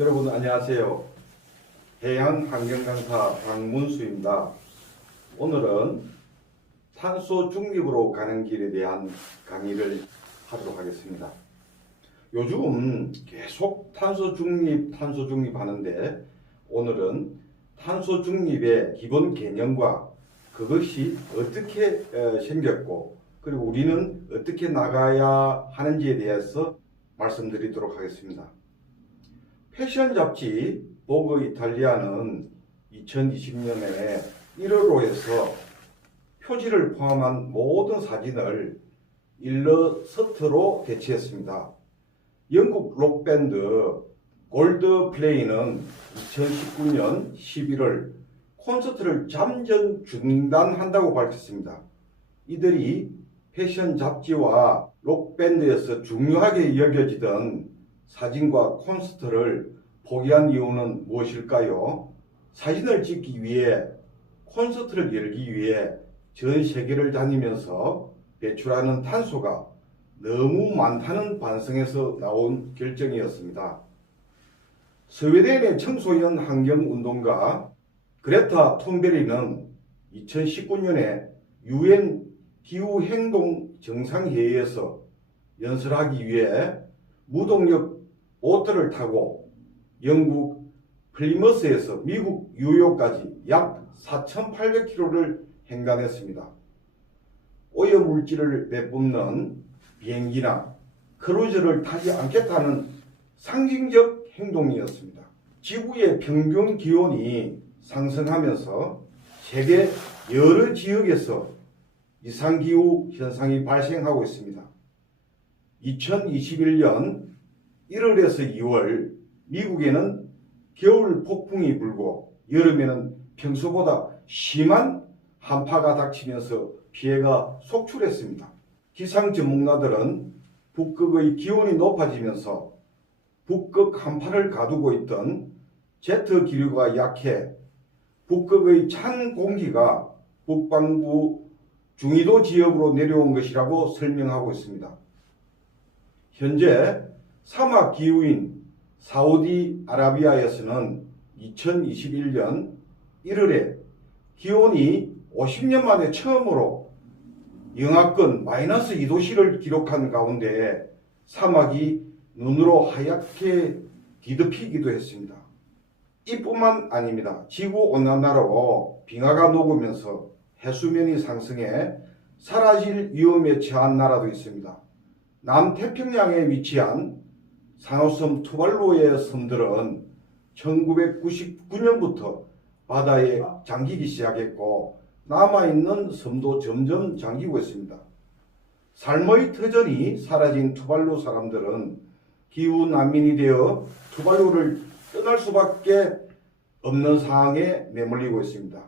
여러분 안녕하세요. 해양환경강사 박문수입니다. 오늘은 탄소 중립으로 가는 길에 대한 강의를 하도록 하겠습니다. 요즘 계속 탄소 중립 하는데 오늘은 탄소 중립의 기본 개념과 그것이 어떻게 생겼고 그리고 우리는 어떻게 나가야 하는지에 대해서 말씀드리도록 하겠습니다. 패션 잡지 보그 이탈리아는 2020년에 1월호에서 표지를 포함한 모든 사진을 일러스트로 대체했습니다. 영국 록밴드 골드플레이는 2019년 11월 콘서트를 잠정 중단한다고 밝혔습니다. 이들이 패션 잡지와 록밴드에서 중요하게 여겨지던 사진과 콘서트를 포기한 이유는 무엇일까요? 사진을 찍기 위해 콘서트를 열기 위해 전 세계를 다니면서 배출하는 탄소가 너무 많다는 반성에서 나온 결정이었습니다. 스웨덴의 청소년 환경운동가 그레타 툰베리는 2019년에 UN 기후행동 정상회의에서 연설하기 위해 무동력 보트를 타고 영국 플리머스에서 미국 뉴욕까지 약 4,800km를 횡단했습니다. 오염물질을 내뿜는 비행기나 크루즈를 타지 않겠다는 상징적 행동이었습니다. 지구의 평균 기온이 상승하면서 세계 여러 지역에서 이상기후 현상이 발생하고 있습니다. 2021년 1월에서 2월 미국에는 겨울 폭풍이 불고 여름에는 평소보다 심한 한파가 닥치면서 피해가 속출했습니다. 기상 전문가들은 북극의 기온이 높아지면서 북극 한파를 가두고 있던 제트 기류가 약해 북극의 찬 공기가 북반구 중위도 지역으로 내려온 것이라고 설명하고 있습니다. 현재 사막 기후인 사우디아라비아에서는 2021년 1월에 기온이 50년 만에 처음으로 영하권 마이너스 2도씨를 기록한 가운데 사막이 눈으로 하얗게 뒤덮이기도 했습니다. 이뿐만 아닙니다. 지구온난화로 빙하가 녹으면서 해수면이 상승해 사라질 위험에 처한 나라도 있습니다. 남태평양에 위치한 산호섬 투발루의 섬들은 1999년부터 바다에 잠기기 시작했고 남아있는 섬도 점점 잠기고 있습니다. 삶의 터전이 사라진 투발루 사람들은 기후 난민이 되어 투발루를 떠날 수밖에 없는 상황에 내몰리고 있습니다.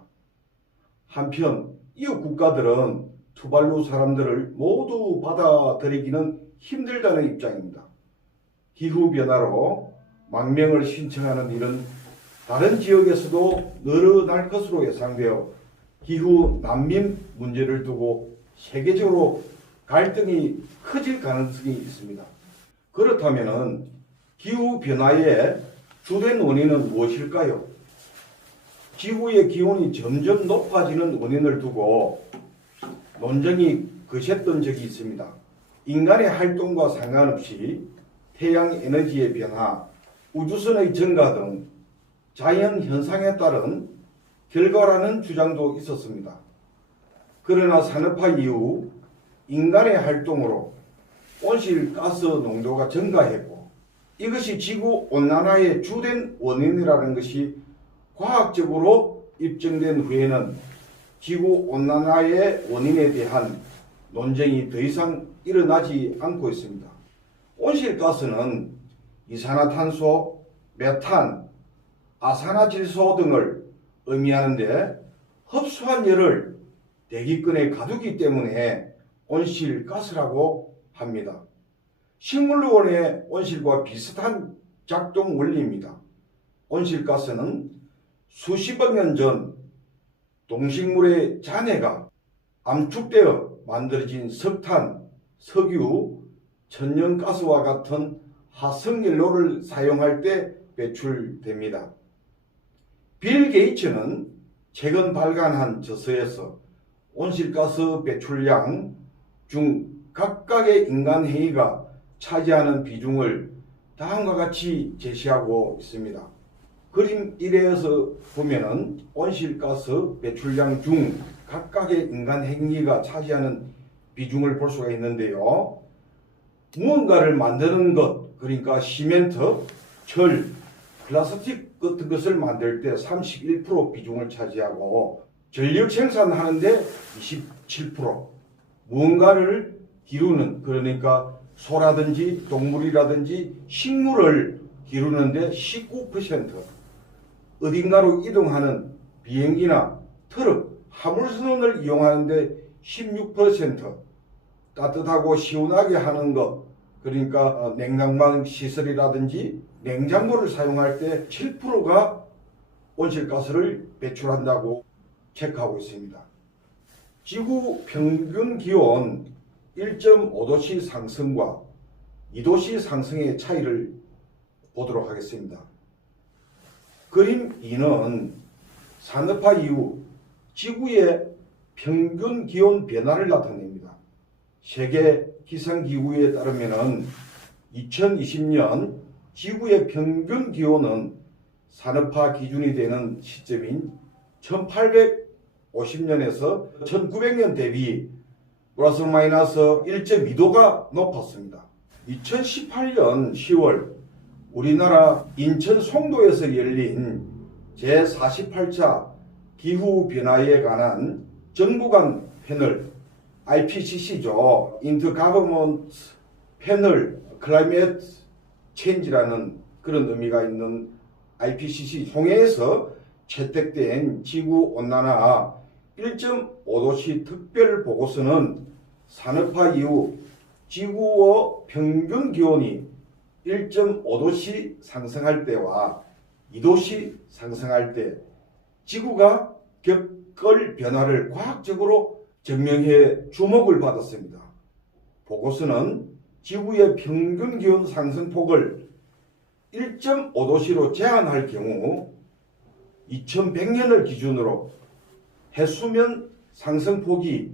한편 이웃 국가들은 투발루 사람들을 모두 받아들이기는 힘들다는 입장입니다. 기후변화로 망명을 신청하는 일은 다른 지역에서도 늘어날 것으로 예상되어 기후 난민 문제를 두고 세계적으로 갈등이 커질 가능성이 있습니다. 그렇다면 기후변화의 주된 원인은 무엇일까요? 지구의 기온이 점점 높아지는 원인을 두고 논쟁이 거셌던 적이 있습니다. 인간의 활동과 상관없이 태양 에너지의 변화, 우주선의 증가 등 자연 현상에 따른 결과라는 주장도 있었습니다. 그러나 산업화 이후 인간의 활동으로 온실가스 농도가 증가했고 이것이 지구 온난화의 주된 원인이라는 것이 과학적으로 입증된 후에는 지구 온난화의 원인에 대한 논쟁이 더 이상 일어나지 않고 있습니다. 온실가스는 이산화탄소, 메탄, 아산화질소 등을 의미하는데 흡수한 열을 대기권에 가두기 때문에 온실가스라고 합니다. 식물원의 온실과 비슷한 작동 원리입니다. 온실가스는 수십억 년 전 동식물의 잔해가 암축되어 만들어진 석탄, 석유, 천연가스와 같은 화석연료를 사용할 때 배출됩니다. 빌 게이츠는 최근 발간한 저서에서 온실가스 배출량 중 각각의 인간 행위가 차지하는 비중을 다음과 같이 제시하고 있습니다. 그림 1에서 보면은 온실가스 배출량 중 각각의 인간 행위가 차지하는 비중을 볼 수가 있는데요. 무언가를 만드는 것, 그러니까 시멘트, 철, 플라스틱 같은 것을 만들 때 31% 비중을 차지하고 전력 생산하는데 27%, 무언가를 기르는, 그러니까 소라든지 동물이라든지 식물을 기르는데 19%, 어딘가로 이동하는 비행기나 트럭, 화물선을 이용하는데 16%, 따뜻하고 시원하게 하는 것, 그러니까 냉난방 시설이라든지 냉장고를 사용할 때 7%가 온실가스를 배출한다고 체크하고 있습니다. 지구 평균 기온 1.5도씨 상승과 2도씨 상승의 차이를 보도록 하겠습니다. 그림 2는 산업화 이후 지구의 평균 기온 변화를 나타냅니다. 세계 기상기구에 따르면 2020년 지구의 평균 기온은 산업화 기준이 되는 시점인 1850년에서 1900년 대비 플러스 마이너스 1.2도가 높았습니다. 2018년 10월 우리나라 인천 송도에서 열린 제48차 기후변화에 관한 정부간 패널 IPCC죠. Intergovernment Panel Climate Change라는 그런 의미가 있는 IPCC 총회에서 채택된 지구온난화 1.5도씨 특별 보고서는 산업화 이후 지구의 평균 기온이 1.5도씨 상승할 때와 2도씨 상승할 때 지구가 겪을 변화를 과학적으로 증명해 주목을 받았습니다. 보고서는 지구의 평균 기온 상승폭을 1.5도씨로 제한할 경우 2100년을 기준으로 해수면 상승폭이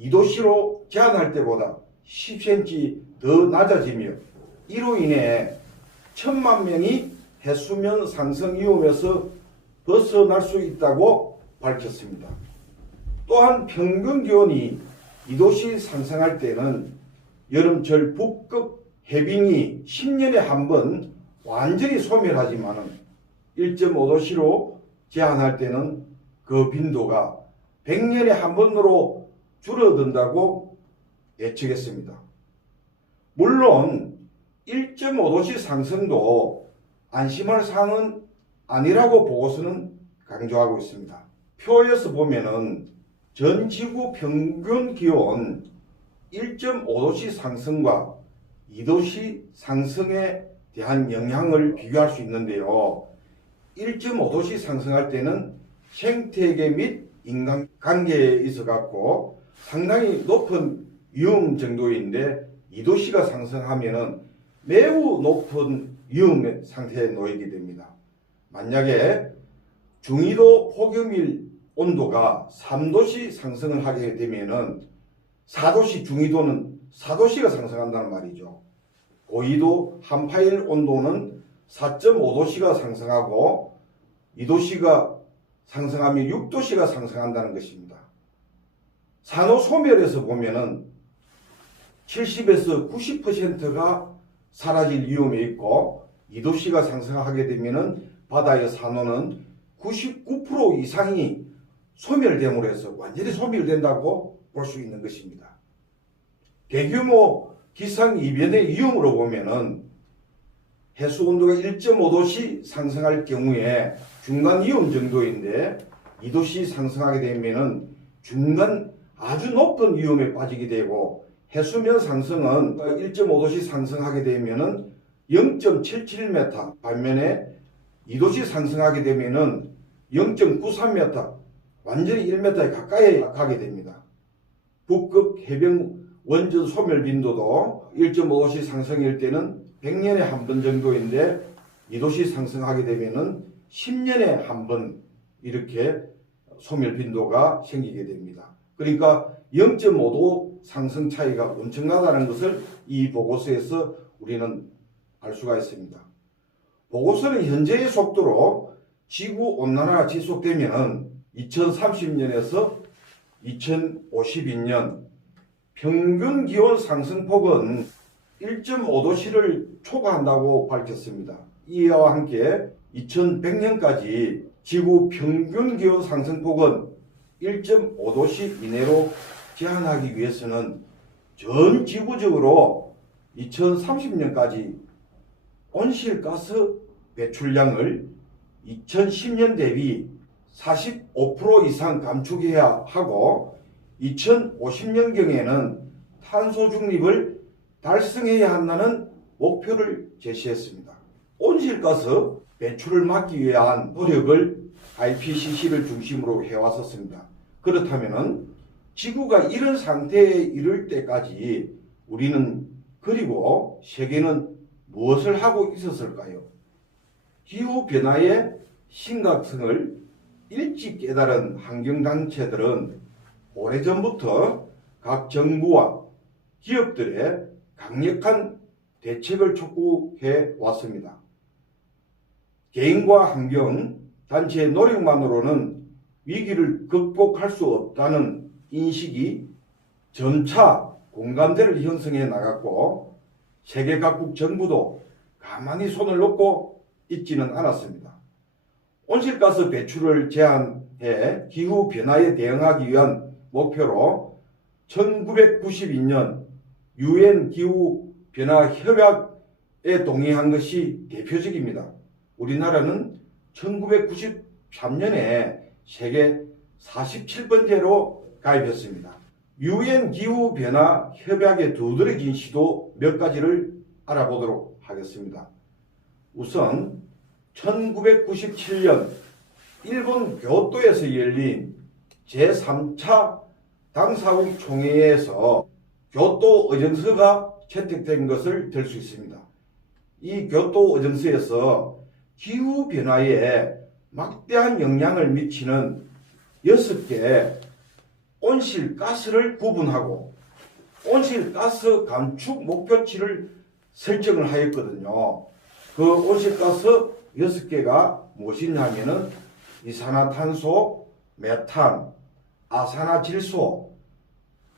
2도씨로 제한할 때보다 10cm 더 낮아지며 이로 인해 1000만 명이 해수면 상승 위험에서 벗어날 수 있다고 밝혔습니다. 또한 평균 기온이 2도씨 상승할 때는 여름철 북극 해빙이 10년에 한 번 완전히 소멸하지만 1.5도씨로 제한할 때는 그 빈도가 100년에 한 번으로 줄어든다고 예측했습니다. 물론 1.5도씨 상승도 안심할 사항은 아니라고 보고서는 강조하고 있습니다. 표에서 보면은 전 지구 평균 기온 1.5도씨 상승과 2도씨 상승에 대한 영향을 비교할 수 있는데요. 1.5도씨 상승할 때는 생태계 및 인간관계에 있어 갖고 상당히 높은 위험 정도인데 2도씨가 상승하면은 매우 높은 위험 상태에 놓이게 됩니다. 만약에 중위도 폭염일 온도가 3도씨 상승을 하게 되면은 4도씨 중위도는 4도씨가 상승한다는 말이죠. 고위도 한파일 온도는 4.5도씨가 상승하고 2도씨가 상승하면 6도씨가 상승한다는 것입니다. 산호 소멸에서 보면은 70에서 90%가 사라질 위험이 있고 2도씨가 상승하게 되면은 바다의 산호는 99% 이상이 소멸됨으로 해서 완전히 소멸된다고 볼 수 있는 것입니다. 대규모 기상이변의 위험으로 보면은 해수 온도가 1.5도씨 상승할 경우에 중간 위험 정도인데 2도씨 상승하게 되면은 중간 아주 높은 위험에 빠지게 되고 해수면 상승은 1.5도씨 상승하게 되면은 0.77m, 반면에 2도씨 상승하게 되면은 0.93m, 완전히 1m에 가까이 가게 됩니다. 북극 해변 원전 소멸 빈도도 1.5도씨 상승일 때는 100년에 한 번 정도인데 2도씨 상승하게 되면은 10년에 한 번 이렇게 소멸 빈도가 생기게 됩니다. 그러니까 0.5도 상승 차이가 엄청나다는 것을 이 보고서에서 우리는 알 수가 있습니다. 보고서는 현재의 속도로 지구 온난화가 지속되면 2030년에서 2052년 평균 기온 상승폭은 1.5도씨를 초과한다고 밝혔습니다. 이와 함께 2100년까지 지구 평균 기온 상승폭은 1.5도씨 이내로 제한하기 위해서는 전 지구적으로 2030년까지 온실가스 배출량을 2010년 대비 45% 이상 감축해야 하고 2050년경에는 탄소 중립을 달성해야 한다는 목표를 제시했습니다. 온실가스 배출을 막기 위한 노력을 IPCC를 중심으로 해왔었습니다. 그렇다면 지구가 이런 상태에 이를 때까지 우리는 그리고 세계는 무엇을 하고 있었을까요? 기후변화의 심각성을 일찍 깨달은 환경단체들은 오래전부터 각 정부와 기업들의 강력한 대책을 촉구해 왔습니다. 개인과 환경단체의 노력만으로는 위기를 극복할 수 없다는 인식이 점차 공감대를 형성해 나갔고 세계 각국 정부도 가만히 손을 놓고 있지는 않았습니다. 온실가스 배출을 제한해 기후변화에 대응하기 위한 목표로 1992년 UN 기후변화협약에 동의한 것이 대표적입니다. 우리나라는 1993년에 세계 47번째로 가입했습니다. UN 기후변화협약에 두드러진 시도 몇 가지를 알아보도록 하겠습니다. 우선 1997년 일본 교토에서 열린 제3차 당사국 총회에서 교토 의정서가 채택된 것을 들 수 있습니다. 이 교토 의정서에서 기후변화에 막대한 영향을 미치는 6개 온실가스를 구분하고 온실가스 감축 목표치를 설정을 하였거든요. 그 온실가스 6개가 무엇이냐면은 이산화탄소, 메탄, 아산화질소,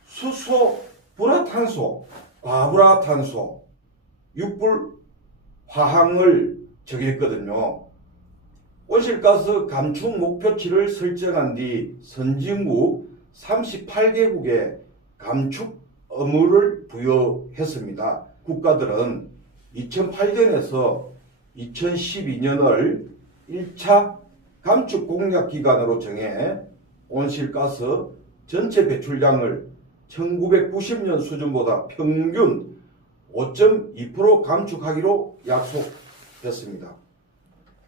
수소, 불화탄소, 과불화탄소, 육불화학을 정했거든요. 온실가스 감축 목표치를 설정한 뒤 선진국 38개국에 감축 의무를 부여했습니다. 국가들은 2008년에서 2012년을 1차 감축 공약 기간으로 정해 온실가스 전체 배출량을 1990년 수준보다 평균 5.2% 감축하기로 약속했습니다.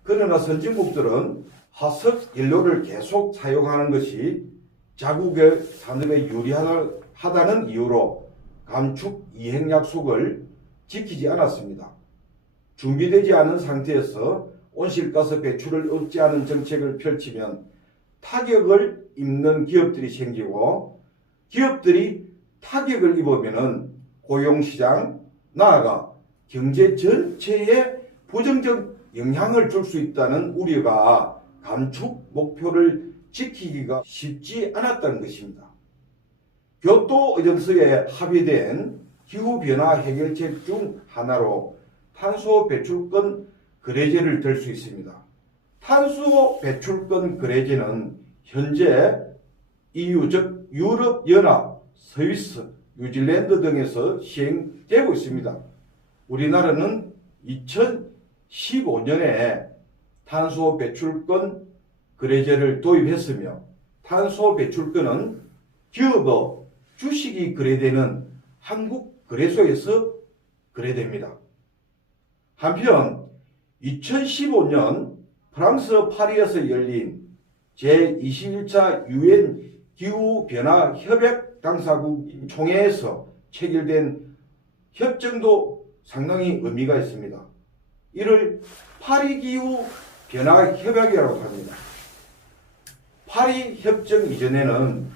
그러나 선진국들은 화석 연료를 계속 사용하는 것이 자국의 산업에 유리하다는 이유로 감축 이행 약속을 지키지 않았습니다. 준비되지 않은 상태에서 온실가스 배출을 억제하는 정책을 펼치면 타격을 입는 기업들이 생기고 기업들이 타격을 입으면 고용시장, 나아가 경제 전체에 부정적 영향을 줄 수 있다는 우려가 감축 목표를 지키기가 쉽지 않았다는 것입니다. 교토 의정서에 합의된 기후변화 해결책 중 하나로 탄소 배출권 거래제를 들 수 있습니다. 탄소 배출권 거래제는 현재 EU 즉 유럽연합, 스위스, 뉴질랜드 등에서 시행되고 있습니다. 우리나라는 2015년에 탄소 배출권 거래제를 도입했으며 탄소 배출권은 기업의 주식이 거래되는 한국거래소에서 거래됩니다. 한편 2015년 프랑스 파리에서 열린 제21차 UN 기후변화 협약 당사국 총회에서 체결된 협정도 상당히 의미가 있습니다. 이를 파리기후 변화 협약이라고 합니다. 파리 협정 이전에는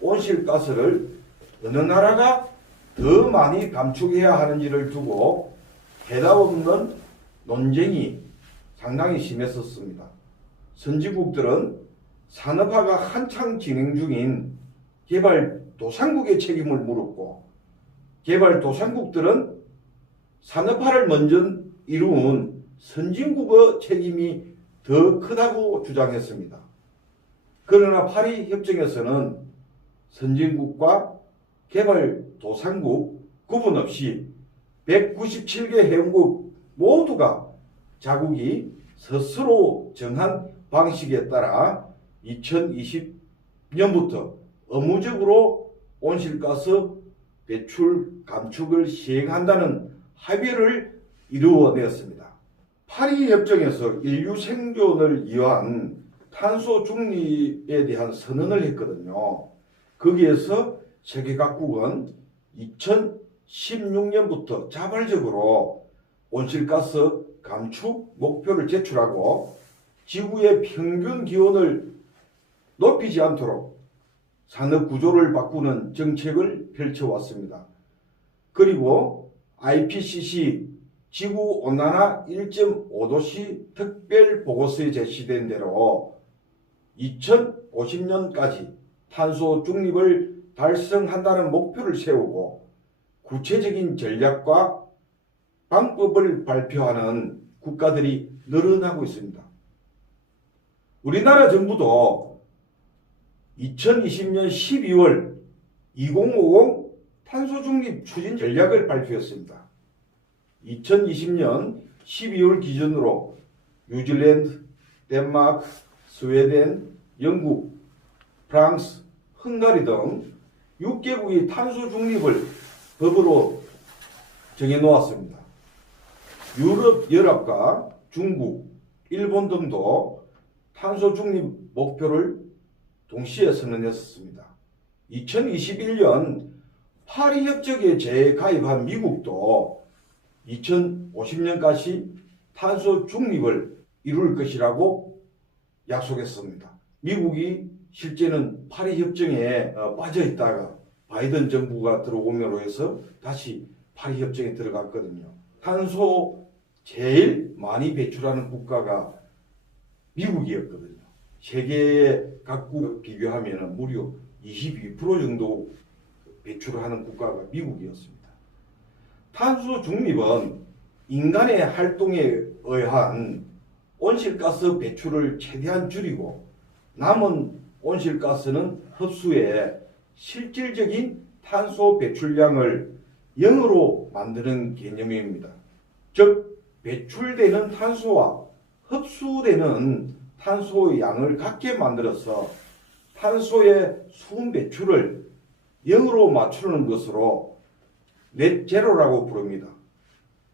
온실가스를 어느 나라가 더 많이 감축해야 하는지를 두고 해답 없는 논쟁이 상당히 심했었습니다. 선진국들은 산업화가 한창 진행 중인 개발도상국의 책임을 물었고, 개발도상국들은 산업화를 먼저 이룬 선진국의 책임이 더 크다고 주장했습니다. 그러나 파리 협정에서는 선진국과 개발도상국 구분 없이 197개 회원국 모두가 자국이 스스로 정한 방식에 따라 2020년부터 의무적으로 온실가스 배출 감축을 시행한다는 합의를 이루어냈습니다. 파리 협정에서 인류 생존을 위한 탄소 중립에 대한 선언을 했거든요. 거기에서 세계 각국은 2016년부터 자발적으로 온실가스 감축 목표를 제출하고 지구의 평균 기온을 높이지 않도록 산업 구조를 바꾸는 정책을 펼쳐왔습니다. 그리고 IPCC 지구온난화 1.5도씨 특별보고서에 제시된 대로 2050년까지 탄소 중립을 달성한다는 목표를 세우고 구체적인 전략과 방법을 발표하는 국가들이 늘어나고 있습니다. 우리나라 정부도 2020년 12월 2050 탄소중립 추진 전략을 발표했습니다. 2020년 12월 기준으로 뉴질랜드, 덴마크, 스웨덴, 영국, 프랑스, 헝가리 등 6개국이 탄소중립을 법으로 정해놓았습니다. 유럽 연합과 중국, 일본 등도 탄소중립 목표를 동시에 선언했습니다. 2021년 파리협정에 재가입한 미국도 2050년까지 탄소 중립을 이룰 것이라고 약속했습니다. 미국이 실제는 파리협정에 빠져 있다가 바이든 정부가 들어오므로 해서 다시 파리협정에 들어갔거든요. 탄소 제일 많이 배출하는 국가가 미국이었거든요. 세계 각국 비교하면 무려 22% 정도 배출하는 국가가 미국이었습니다. 탄소 중립은 인간의 활동에 의한 온실가스 배출을 최대한 줄이고 남은 온실가스는 흡수해 실질적인 탄소 배출량을 0으로 만드는 개념입니다. 즉 배출되는 탄소와 흡수되는 탄소의 양을 같게 만들어서 탄소의 순 배출을 0으로 맞추는 것으로 넷제로라고 부릅니다.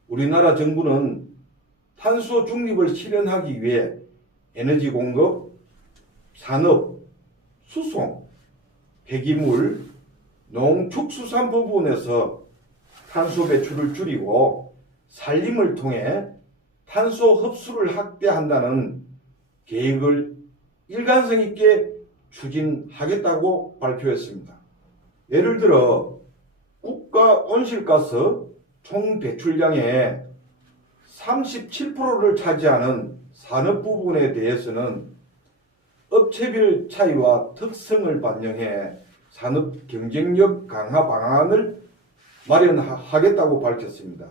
우리나라 정부는 탄소 중립을 실현하기 위해 에너지 공급, 산업, 수송, 폐기물, 농축수산 부분에서 탄소 배출을 줄이고 산림을 통해 탄소 흡수를 확대한다는 계획을 일관성 있게 추진하겠다고 발표했습니다. 예를 들어 국가 온실가스 총 배출량의 37%를 차지하는 산업 부분에 대해서는 업체별 차이와 특성을 반영해 산업 경쟁력 강화 방안을 마련하겠다고 밝혔습니다.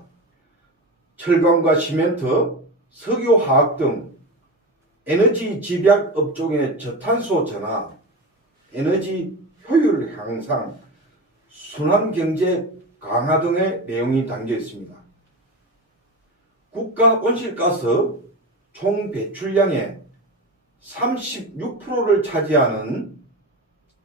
철강과 시멘트, 석유화학 등 에너지 집약 업종의 저탄소 전환, 에너지 효율 향상, 순환경제 강화 등의 내용이 담겨 있습니다. 국가 온실가스 총 배출량의 36%를 차지하는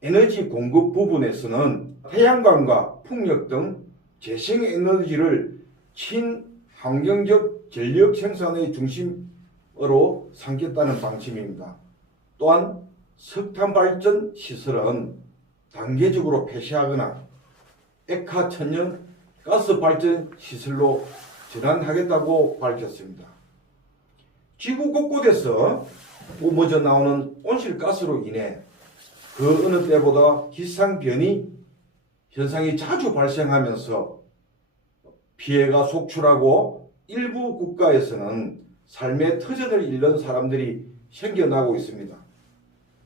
에너지 공급 부분에서는 태양광과 풍력 등 재생에너지를 친환경적 전력 생산의 중심으로 삼겠다는 방침입니다. 또한 석탄 발전 시설은 단계적으로 폐쇄하거나 액화 천연 가스 발전 시설로 전환하겠다고 밝혔습니다. 지구 곳곳에서 뿜어져 나오는 온실가스로 인해 그 어느 때보다 기상변이 현상이 자주 발생하면서 피해가 속출하고 일부 국가에서는 삶의 터전을 잃는 사람들이 생겨나고 있습니다.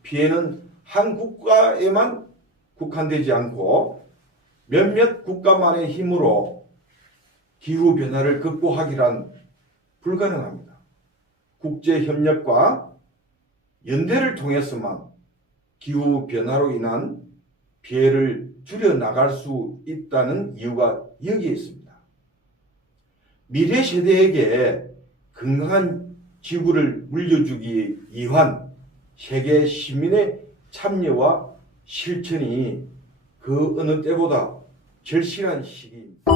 피해는 한 국가에만 국한되지 않고 몇몇 국가만의 힘으로 기후변화를 극복하기란 불가능합니다. 국제협력과 연대를 통해서만 기후변화로 인한 피해를 줄여나갈 수 있다는 이유가 여기에 있습니다. 미래 세대에게 건강한 지구를 물려주기 위한 세계 시민의 참여와 실천이 그 어느 때보다 절실한 시기입니다.